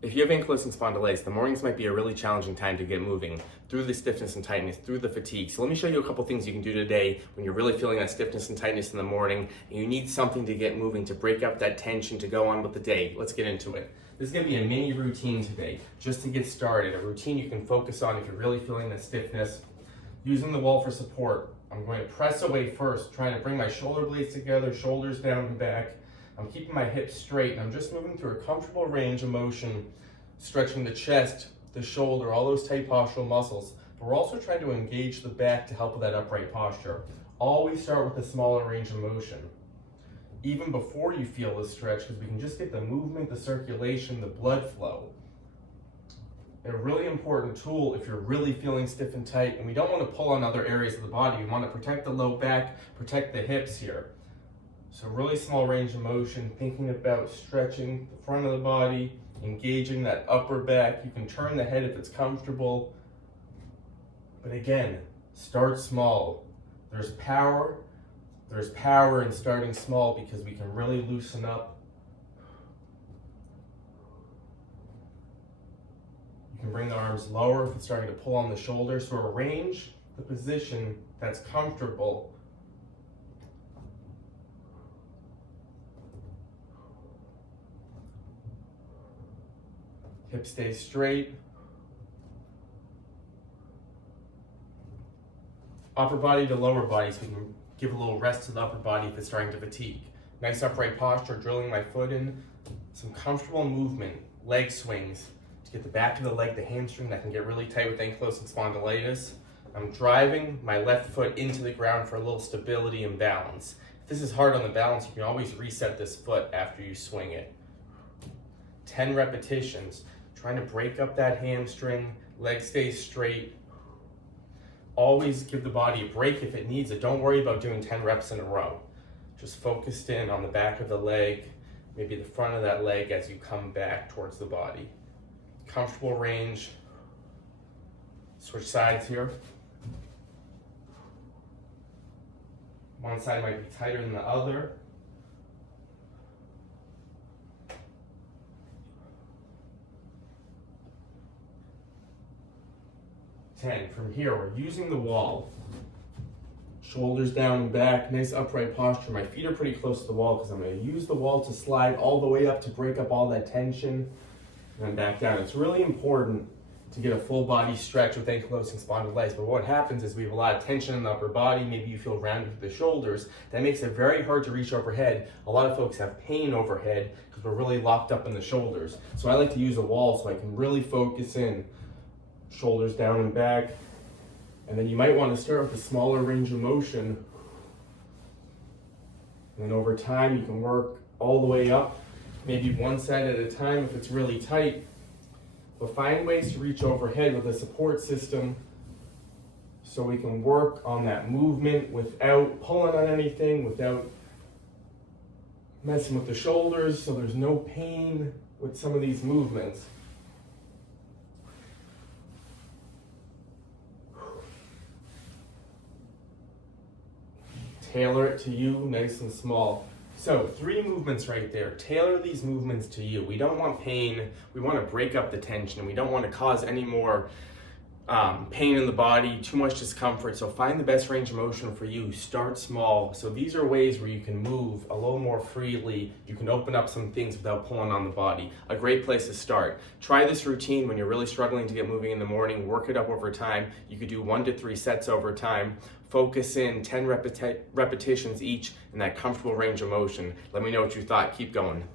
If you have ankylosing spondylitis, the mornings might be a really challenging time to get moving through the stiffness and tightness, through the fatigue. So let me show you a couple things you can do today when you're really feeling that stiffness and tightness in the morning and you need something to get moving, to break up that tension, to go on with the day. Let's get into it. This is going to be a mini routine today, just to get started. A routine you can focus on if you're really feeling that stiffness. Using the wall for support, I'm going to press away first, trying to bring my shoulder blades together, shoulders down and back. I'm keeping my hips straight and I'm just moving through a comfortable range of motion, stretching the chest, the shoulder, all those tight postural muscles. But we're also trying to engage the back to help with that upright posture. Always start with a smaller range of motion. Even before you feel the stretch, because we can just get the movement, the circulation, the blood flow. A really important tool if you're really feeling stiff and tight, and we don't want to pull on other areas of the body. We want to protect the low back, protect the hips here. So really small range of motion, thinking about stretching the front of the body, engaging that upper back. You can turn the head if it's comfortable. But again, start small. There's power in starting small because we can really loosen up. You can bring the arms lower if it's starting to pull on the shoulders. So arrange the position that's comfortable. Hips stay straight. Upper body to lower body, so we can give a little rest to the upper body if it's starting to fatigue. Nice upright posture, drilling my foot in. Some comfortable movement, leg swings to get the back of the leg, the hamstring that can get really tight with ankylosing spondylitis. I'm driving my left foot into the ground for a little stability and balance. If this is hard on the balance, you can always reset this foot after you swing it. 10 repetitions. Trying to break up that hamstring, leg stays straight. Always give the body a break if it needs it. Don't worry about doing 10 reps in a row. Just focused in on the back of the leg, maybe the front of that leg as you come back towards the body. Comfortable range. Switch sides here. One side might be tighter than the other. 10. From here, we're using the wall. Shoulders down and back, nice upright posture. My feet are pretty close to the wall because I'm going to use the wall to slide all the way up to break up all that tension and then back down. It's really important to get a full body stretch with ankylosing spondylitis, but what happens is we have a lot of tension in the upper body. Maybe you feel rounded through the shoulders. That makes it very hard to reach overhead. A lot of folks have pain overhead because we're really locked up in the shoulders. So I like to use a wall so I can really focus in. Shoulders down and back. And then you might want to start with a smaller range of motion. And then over time you can work all the way up, maybe one side at a time if it's really tight. But find ways to reach overhead with a support system so we can work on that movement without pulling on anything, without messing with the shoulders, so there's no pain with some of these movements. Tailor it to you, nice and small. So 3 movements right there. Tailor these movements to you. We don't want pain. We want to break up the tension. We don't want to cause any more pain in the body, too much discomfort. So find the best range of motion for you. Start small. So these are ways where you can move a little more freely. You can open up some things without pulling on the body. A great place to start. Try this routine when you're really struggling to get moving in the morning. Work it up over time. You could do 1 to 3 sets over time. Focus in 10 repetitions each in that comfortable range of motion. Let me know what you thought. Keep going.